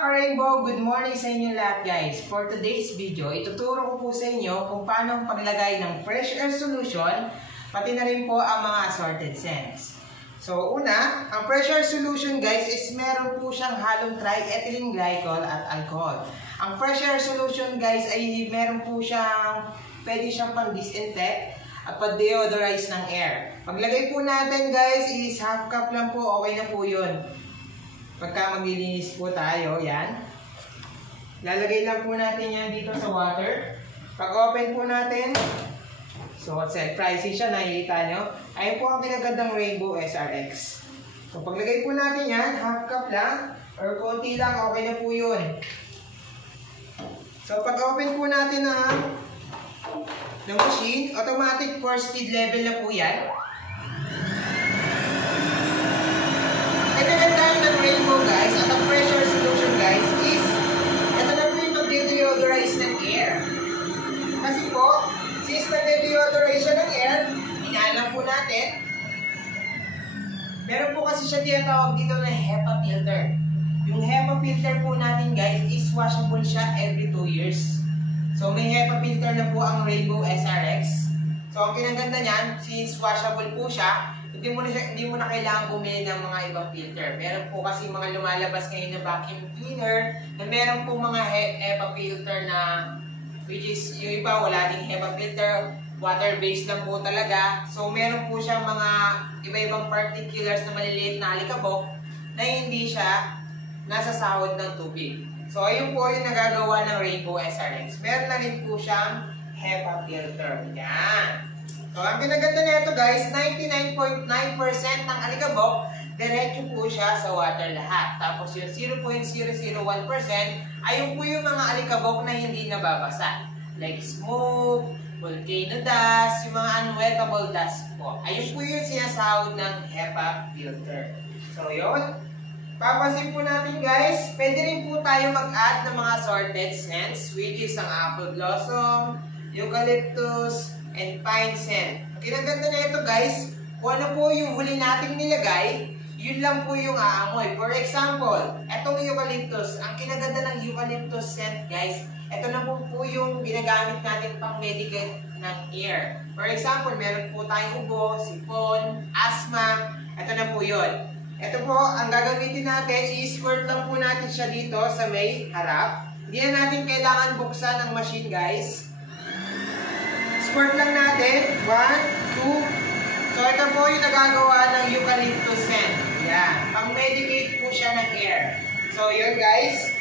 ka-Rainbow, good morning sa inyo lahat guys. For today's video, ituturo ko po sa inyo kung paano paglagay ng fresh air solution, pati na rin po ang mga assorted scents. So una, ang fresh air solution guys is meron po siyang halong triethylene glycol at alcohol. Ang fresh air solution guys ay meron po siyang, pwede siyang pang-disinfect at pag-deodorize ng air. Paglagay po natin guys is half cup lang po, okay na po yun. Pagka maglilinis po tayo, yan. Lalagay lang po natin yan dito sa water. Pag open po natin, so self-pricing siya, nakikita nyo. Ayun po ang kinagandang Rainbow SRX. So paglagay po natin yan, half cup lang, or konti lang, okay na po yun. So pag open po natin ng machine, automatic 4-speed level na po yan. Rainbow guys, at ang fresh air solution guys is ito na po yung mag-deodorize ng air. Kasi po, since nag-deodorization ng air, inaalam po natin, meron po kasi siya tinatawag dito na HEPA filter. Yung HEPA filter po natin guys is washable siya every 2 years. So may HEPA filter na po ang Rainbow SRX. So ang kinaganda niyan, since washable po siya, hindi mo na kailangan bumili ng mga ibang filter. Meron po kasi mga lumalabas ngayon na vacuum cleaner na meron po mga HEPA filter na, which is yung iba wala ding HEPA filter, water-based lang po talaga. So meron po siyang mga iba-ibang particulars na maliliit na alikabok na hindi siya nasasahod ng tubig. So ayun po yung nagagawa ng Rainbow SRX. Meron na rin po siyang HEPA filter. Yan. So, ang pinaganda nito guys, 99.9% ng alikabok, diretso po siya sa water lahat. Tapos yung 0.001% ay yung po yung mga alikabok na hindi nababasa. Like smoke, volcano dust, yung mga unwettable dust po. Ayun po yung sinasahod ng HEPA filter. So, yun. Papansin po natin guys, pwede rin po tayo mag-add ng mga assorted scents, which is ang apple blossom, eucalyptus, and pine scent. Kinaganda na ito guys, kung ano po yung huli nating nilagay, yun lang po yung aamoy. For example, etong eucalyptus, ang kinaganda ng eucalyptus scent guys, ito na po yung ginagamit natin pang medical ng air. For example, meron po tayong ubo, sipon, asthma, ito na po yun. Ito po, ang gagamitin natin, i-squirt lang po natin siya dito sa may harap. Hindi na natin kailangan buksan ang machine guys. Squirt lang natin. 1, 2. So, ito po yung nagagawa ng eucalyptus scent. Yan. Pang-medicate po siya ng air. So, yun guys.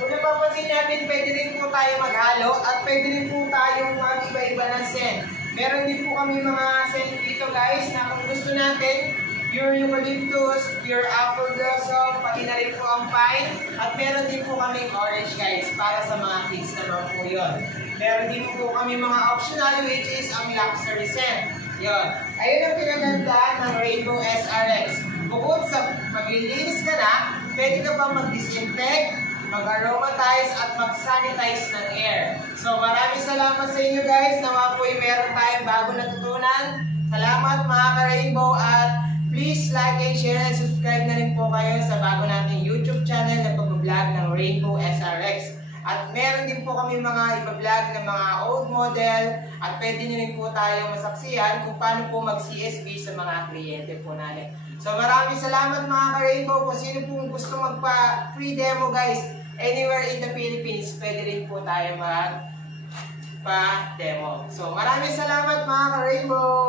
Kung napapansin natin, pwede rin po tayo maghalo at pwede rin po tayong mag-iba-iba ng scent. Meron din po kami mga scent dito guys na kung gusto natin, pure eucalyptus, pure apple blossom, pati na rin po ang pine. At meron din po kaming orange guys para sa mga kids naman po yun. Meron din po kami mga optional which is ang luxury scent. Yun. Ayun ang pinaganda ng Rainbow SRX. Bukod sa maglilinis ka na, pwede ka pa mag-disinfect, mag-aromatize at mag-sanitize ng air. So maraming salamat sa inyo guys. Nawa po'y meron tayong bago natutunan. Salamat mga ka-Rainbow at please like and share and subscribe na rin po kayo sa bago nating YouTube channel na pag-vlog ng Rainbow SRX. At meron din po kami mga ipa-vlog ng mga old model at pwede nyo rin po tayo masaksihan kung paano po mag-CSB sa mga kliyente po natin. So maraming salamat mga ka-Rainbow. Kung sino po gusto magpa-free demo guys, anywhere in the Philippines, pwede rin po tayo magpa-demo. So maraming salamat mga ka-Rainbow.